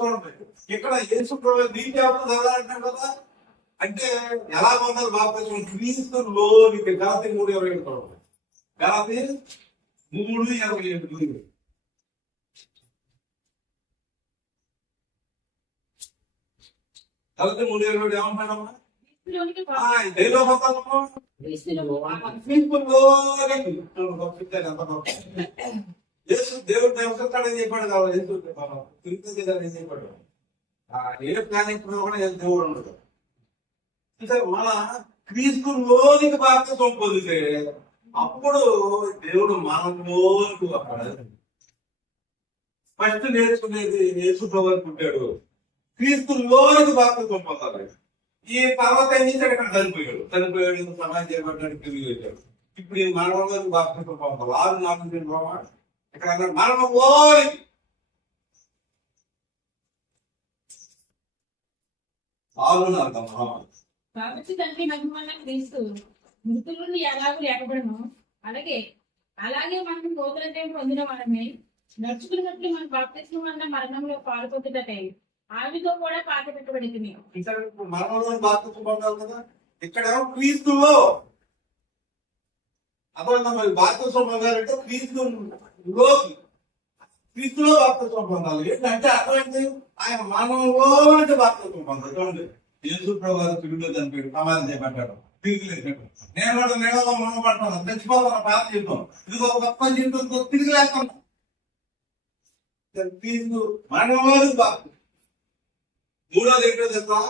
చూడండి ఇక్కడ యేసు ప్రభు నీటి అవతల చదవాలంటాం కదా. అంటే ఎలా పొందాలి బాప్తిస్మం? క్రీస్తులోనికి. గలతీ 3:27 చూడండి. గలతీ 3:27. గలతీ 3:27 ఏమంటాడమ్మా? దేనిలో పొందాలమ్మా? యేసు దేవుడు దేవస్తాడని చెప్పాడు కదా. యేసు తిరుగుతుంది చెప్పాడు. ఏ ప్లానింగ్ కూడా దేవుడు ఉండదు. మన క్రీస్తులోనికి బాప్తిస్మం పొందితే అప్పుడు దేవుడు మనలోనికి వస్తాడు. ఫస్ట్ నేర్చుకునేది యేసు ప్రభువు పుట్టాడు, క్రీస్తులోనికి బాప్తిస్మం పొందాలి. ఈ తర్వాత ఏం చేశాడు? ఇక్కడ చనిపోయాడు సమాజం చేయబడ్డానికి తిరిగి వచ్చాడు. ఇప్పుడు ఈ మరణంలోకి బాప్తిస్మం పొందాలి. 6:4 ఇక్కడ మరణంలోనికి. కాబట్టి తండ్రి మహిమన్న క్రీస్తు మృతుల నుండి ఎలాగూ లేకపోవడము అలాగే మనం నూతన పొందిన మనమే నడుచుకున్నట్లు మన బాప్తిస్మం అన్న మరణంలో పాల్పొందుటకై ఆవితో కూడా పాత పెట్టబడింది. మరణంలో బాప్తిస్మం పొందాలి కదా. ఇక్కడ క్రీస్తులో అర్థమైందా? మరి బాప్తిస్మం పొందాలంటే క్రీస్తులో బాప్తిస్మం పొందాలి. ఏంటంటే అర్థమైంది, ఆయన మరణంలో బాప్తిస్మం పొందాలి. చూడండి, యేసు ప్రభువు తిరుగులో చనిపోయాడు, సమాధి చేయబడ్డాడు, తిరిగి లేచాడు. నేను కూడా నీళ్ళలో మునగబడ్డాను, చచ్చిపోతాను, పాత జీవితం, ఇది ఒక గొప్ప జీవితంతో తిరిగి లేస్తాను. క్రీస్తు మరణంలో బాప్తిస్మం. మూడోది ఏంటో తెలుసా?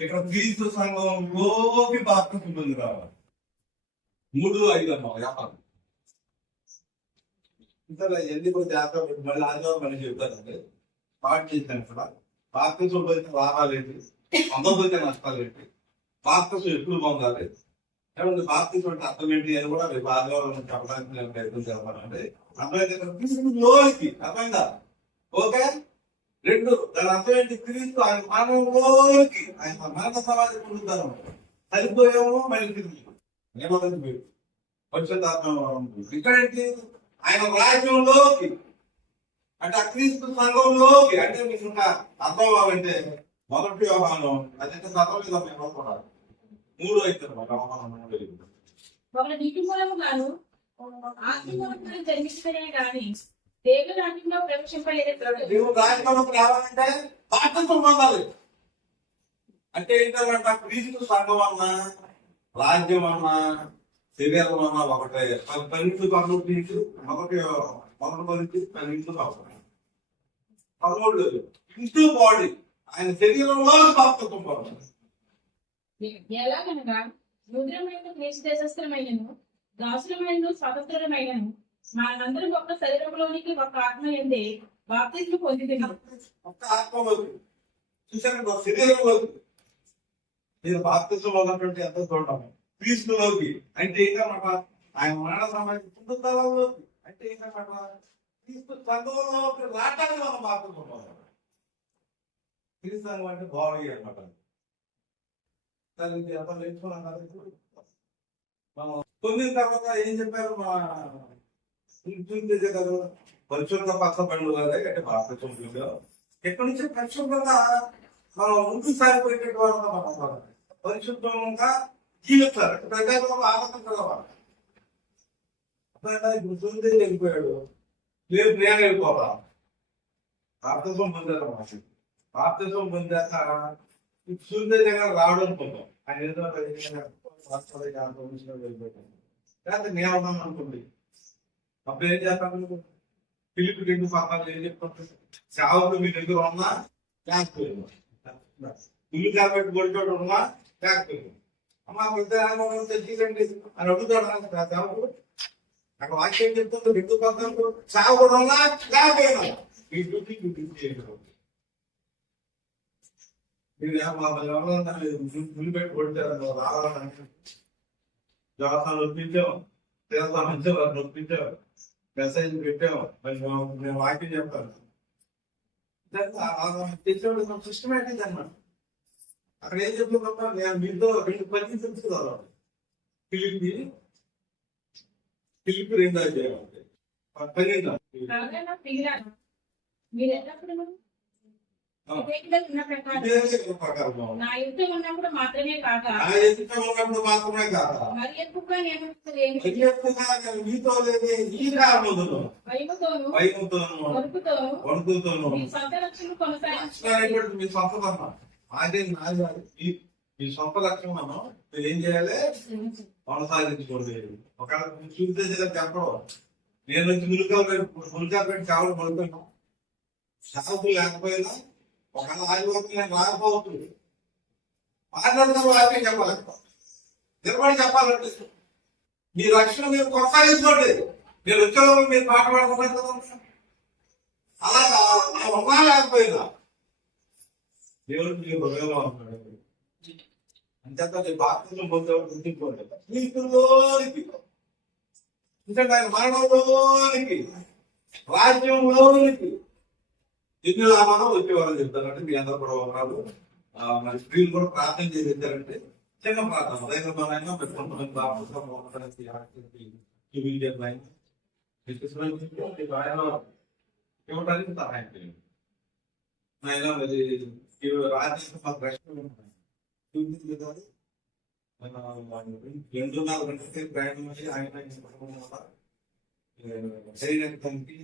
ఇక్కడ క్రీస్తు సంఘంలోకి బాప్తిస్మం పొంది రావాలి. 3:5 అమ్మా వ్యాపారం. ఇంకా ఎన్ని కూడా జాగ్రత్త మళ్ళీ ఆదివారం మళ్ళీ చెప్తానంటే పాటు చేశాను. ఇక్కడ బాప్తిస్మం పోతే లాభాలేంటి, పొందకపోతే నష్టాలేంటి, బాప్తిస్మం ఎప్పుడు పొందాలి, ఏమంటే బాప్తిస్మం అంటే అర్థం ఏంటి అని కూడా రేపు ఆదివారం చెప్పడానికి నేను ప్రయత్నం చేస్తానంటే అర్థమైతే క్రీస్తులోకి. అర్థమైందా? ఓకే. 2 దాని అర్థం ఏంటి? క్రీస్తు ఆయన మానవులోకి, ఆయన మరణ సమాజం పొందుతాను. చనిపోయాము మళ్ళీ తిరిగి ఏమవుతుంది మీరు పరిశుద్ధాత్మ. ఇక్కడేంటి? ఆయన రాజ్యంలోకి, అంటే ఆ క్రీస్తు సంఘంలోకి. అంటే మీకు ఇంకా అర్థం అవ్వాలంటే 1 యోహాను అదంటే సతం మీద మేము కూడా 3 అవుతుంది. ఒకటి నీటి మూలము గాను ఆత్మ జన్మిస్తేనే కానీ దేవుని రాజ్యంలో ప్రవేశింపలేదు. దేవుడు రాజ్యంలోకి రావాలంటే బాప్తిస్మం పొందాలి. అంటే ఏంటంటే క్రీస్తు సంఘం అన్నా రాజ్యం అన్నా శరీరం అన్నా ఒకటే. 12 ఇంటూ బాడీ, ఆయన శరీరంలో బాప్తిస్మం పొందాలి. ఎలాగనగా రుద్రమైన దేశ దేశస్థులమైనను దాసులమైన స్వతంత్రులమైనను మనందరం ఒక శరీరంలోనికి ఒక ఆత్మ ఎందే బాప్తిస్మం పొందుతున్నాం. ఒక్క ఆత్మలోకి చూసారండి, ఒక శరీరంలోకి మీరు బాప్తిస్మం పొందినటువంటి ఎంత చూడడం. క్రీస్తులోకి అంటే ఏంటన్నమాట? ఆయన మరణ సమాజం పునరుద్ధరణలోకి అంటే ఏంటన్నమాట? క్రీస్తు సంఘంలోకి రావడానికి మనం బాప్తిస్మం పొందాలి. క్రీస్తు సంఘం అంటే బాడీ అన్నమాట. దానికి ఎంత నేర్చుకున్నాను. మనం పొందిన తర్వాత ఏం చెప్పారు? మా చూసే కదా పరిశుభ్రత పక్క పండుగ అంటే బాప్తిస్మం పొందాం. ఎక్కడి నుంచి పరిశుభ్రత మనం ముందుకు సాగిపోయేటట్టు మనం పరిశుభ్రంగా జీవిస్తారు. ప్రజలు ఆనందం కలవాలి. ఇప్పుడు చూస్తే వెళ్ళిపోయాడు, రేపు నేను వెళ్ళిపోతా. బాప్తిస్మం పొందారు. బాప్తిస్మం పొందాక చూసే దగ్గర రావడం పొందాం. ఆయన ఏదో వెళ్ళిపోయాడు. లేకపోతే నేను అవుతాను అనుకోండి. అప్పుడు ఏం చేస్తాను? పిలుపు 2 ఏం చెప్తాను? చావుకు మీ దగ్గర ఉన్నా లేకపోయింది, ఇల్లు కాబట్టి గొడ్డోడు ఉన్నా లేకపోయింది, అమ్మా తెచ్చిందండి అని అడుగుతాడు. అక్కడ వాక్యం చెప్తుంది 2 చావు కూడా ఉన్నా లేకపోయినా ఈ డ్యూటీ ముళ్ళు పెట్టి కొట్టారు. రావాలంటే జవాసాలు ఒప్పించాం, తీర్థాలు వారిని ఒప్పించాం, మెసేజ్ పెట్టాం. మేము వాక్యం చెప్తాను. తెచ్చేవాడు సిస్టమేటిక్ అన్నమాట. అక్కడ ఏం చెప్తుందమ్మా? నేను మీతో 2 పని తెలుసుకున్నాను. పిలిపి 2 చేయాలి. వివేకులు ఉన్న ప్రకారం ఇదే ప్రకారం నా యుద్ధ ఉన్నప్పుడు మాత్రమే కాక నా ఎదుట ఉన్నప్పుడు మాత్రమే కాదు మరి ఎక్కువగా నేను ఎక్కువగా నేను మీతో లేదే ఈ కారణముతో భయముతోను భయముతోను వణుకుతోను వణుకుతోను మీ సొంత రక్షణ కొనసాగించు రక్షణ మీ సొంత ధర్మం అదే నాది కాదు. మీ సొంత రక్షణ మీరు ఏం చేయాలి కొనసాగించుకోండి. ఒకవేళ చూస్తే చెప్పడం నేను వచ్చి ములికా పెట్టి చావడం పడుతున్నాను చావుకు లేకపోయినా ఒకవేళ ఆదివారం నేను రాకపోతుంది మాట్లాడతాం వాక్యం చెప్పాలి నిలబడి చెప్పాలంటే మీ రక్షణ మీరు కొనసాగించుకోండి. మీరు వచ్చేవాళ్ళు మీరు మాట్లాడుకున్నారు అలాగా ఉన్నా లేకపోయినా దేవుడు మీరు హృదయంలో ఉన్నాడు. అంచేత మీ బాప్తిజం పొందేవాడు గుర్తించుకోండి. నీకులోనికి ఎందుకంటే ఆయన మరణంలోనికి రాజ్యంలోనికి ఎన్ని లాభాలు వచ్చేవాళ్ళని చెప్తారంటే మీ అందరూ కూడా ఉన్నారు. మరి స్త్రీలు కూడా ప్రార్థన చేసి వచ్చారంటే చిన్న ప్రార్థన దైవమైనా పెట్టుకుంటున్నాం ఇవ్వడానికి సహాయం చేయండి. ఆయన మరి రాజ్యం మాకు రక్షణ 2.5 గంటలకి ప్రయాణం అయ్యి ఆయన శరీరానికి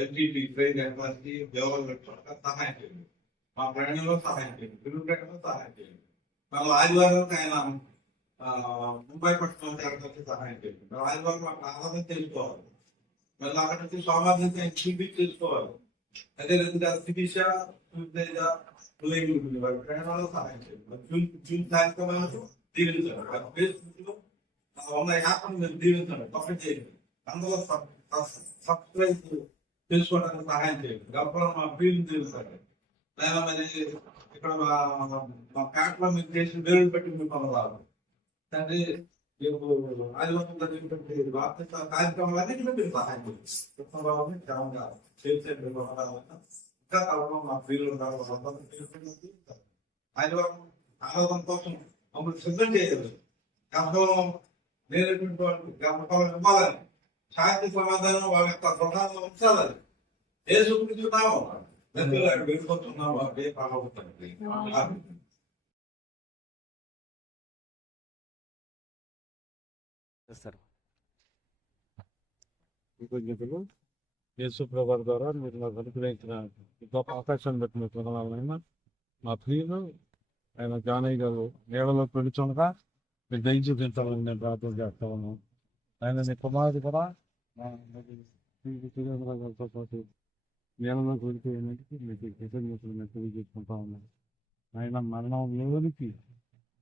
ఎల్టీటీ ట్రైన్ ఎక్కడానికి దేవాలు పెట్టుకోవడానికి సహాయం చేయండి. మా ప్రయాణంలో సహాయం చేయండి. తిరుగులో సహాయం చేయండి. మళ్ళీ ఆదివారం ఆయన ముంబై పట్టణం చేరడానికి సహాయం చేయండి. ఆదివారం మాకు ఆనందం తెలుసుకోవాలి. మళ్ళీ అక్కడ నుంచి సోమవారం నుంచి ఆయన చూపించి తెలుసుకోవాలి. అదే విధంగా శిరీష వారి ప్రయాణంలో సహాయం చేయండి. జూన్ కార్యక్రమాలకు దీవించండి. వారి ఫేస్బుక్ లో ఉన్న యాప్ మీరు దీవించండి. పక్కన చేయండి. అందులో సబ్స్క్రైబ్ తెలుసుకోవడానికి సహాయం చేయండి. గొప్పలో మా ఫీల్డ్ తెలుసండి. లేదా మరి ఇక్కడ మా ప్యాట్లో మీరు చేసిన వేరు పెట్టి మీరు పొందరాదు. తండ్రి రేపు ఆదివారం జరిగినటువంటి వార్త కార్యక్రమాలన్నింటిలో మీరు సహాయం చేయండి. క్రమంగా చేసే ఇంకా కావడం మా ఫీల్డ్ ఉండాలి. ఆదివారం ఆనందం కోసం మమ్మల్ని సిద్ధం చేయాలి. గమనం లేనటువంటి వాళ్ళు గమనం ఇవ్వాలని శాంతి సమాధానం వాళ్ళ యొక్క ప్రధానంలో ఉంచాలని ఏ చూపుతున్నామో వెళ్ళిపోతున్నాము అదే పాల్గొంటుంది. కృతజ్ఞతలు యేసు ప్రభు ద్వారా మీరు నాకు అనుగ్రహించిన గొప్ప అవకాశాన్ని బట్టి మీకు వందనాలైనా మా ప్రియులు ఆయన జానయ్య గారు నీళ్ళలో పెడుచుండగా మీరు దయ చూపించాలని నేను ప్రార్థన చేస్తా ఉన్నాను. ఆయన నీ కుమారుడు కూడా సురేంద్ర పాటు నీళ్ళలో పెడిపోయినట్టుకు మీకు కృతజ్ఞతలు నేను తెలియజేసుకుంటా ఉన్నాను. ఆయన మరణంలోనికి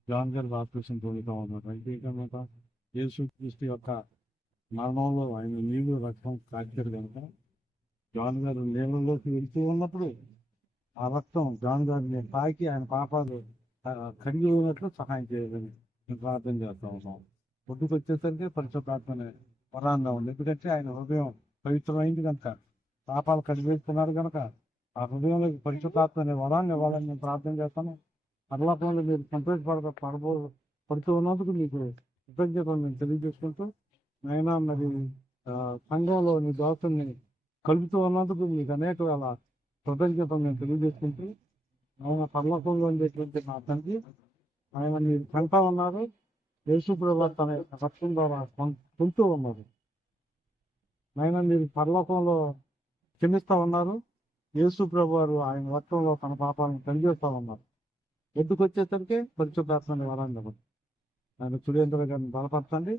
జాన్ గారు బాప్తిసం పొందుతూ ఉన్నారు. అంతేకాకుండా యేసు క్రీస్తు యొక్క మరణంలో ఆయన నీళ్లు రక్తం కాచారు కనుక జాన్ గారు నీళ్ళలోకి వెళ్తూ ఉన్నప్పుడు ఆ రక్తం జాన్ గారిని తాకి ఆయన పాపాలు కడిగి ఉన్నట్లు సహాయం చేయాలని మేము ప్రార్థన చేస్తూ ఉన్నాం. ఒడ్డుకు వచ్చేసరికి పరిశుద్ధాత్మనే వరాంగా ఉంది. ఎందుకంటే ఆయన హృదయం పవిత్రమైంది కనుక పాపాలు కడిగేస్తున్నారు కనుక ఆ హృదయంలోకి పరిశుద్ధాత్మనే వరాంగా ఇవ్వాలని మేము ప్రార్థన చేస్తాను. పరలోకంలో మీరు పడుతూ ఉన్నందుకు మీకు కృతజ్ఞతలు మేము తెలియజేసుకుంటూ అయినా మరి సంఘంలో నీ దోషుల్ని కలుపుతూ ఉన్నందుకు మీకు అనేక వేల కృతజ్ఞతలు నేను తెలియజేసుకుంటూ ఆయన పరలోకంలో ఉండేటువంటి నా తండ్రి ఆయన మీరు కంటా ఉన్నారు. యేసు ప్రభు తన యొక్క రక్షణ ద్వారా పొందుతూ ఉన్నారు. ఆయన మీరు పరలోకంలో క్షమిస్తూ ఉన్నారు. యేసు ప్రభు వారు ఆయన రక్తంలో తన పాపాలను కలిగేస్తూ ఉన్నారు. ఎందుకు వచ్చేసరికి పరిశుద్ధాత్మని వరంగా ఆయన సురేంద్ర గారిని బలపరచండి.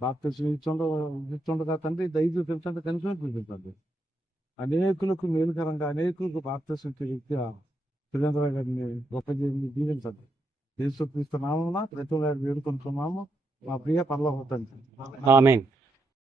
బాప్తిసం ఇస్తుండగా తండ్రి దయచేసి తెలుసండి కనిసం చూపించండి. అనేకులకు మేలుకరంగా అనేకులకు బాప్తిసం ఇచ్చే వ్యక్తిగా సురేంద్ర గారిని గొప్ప చేసి దీవించండి. యేసు క్రీస్తు నామమున ప్రతి వేడుకుంటున్నాము. మా ప్రియ పరలోక తండ్రి. ఆమేన్.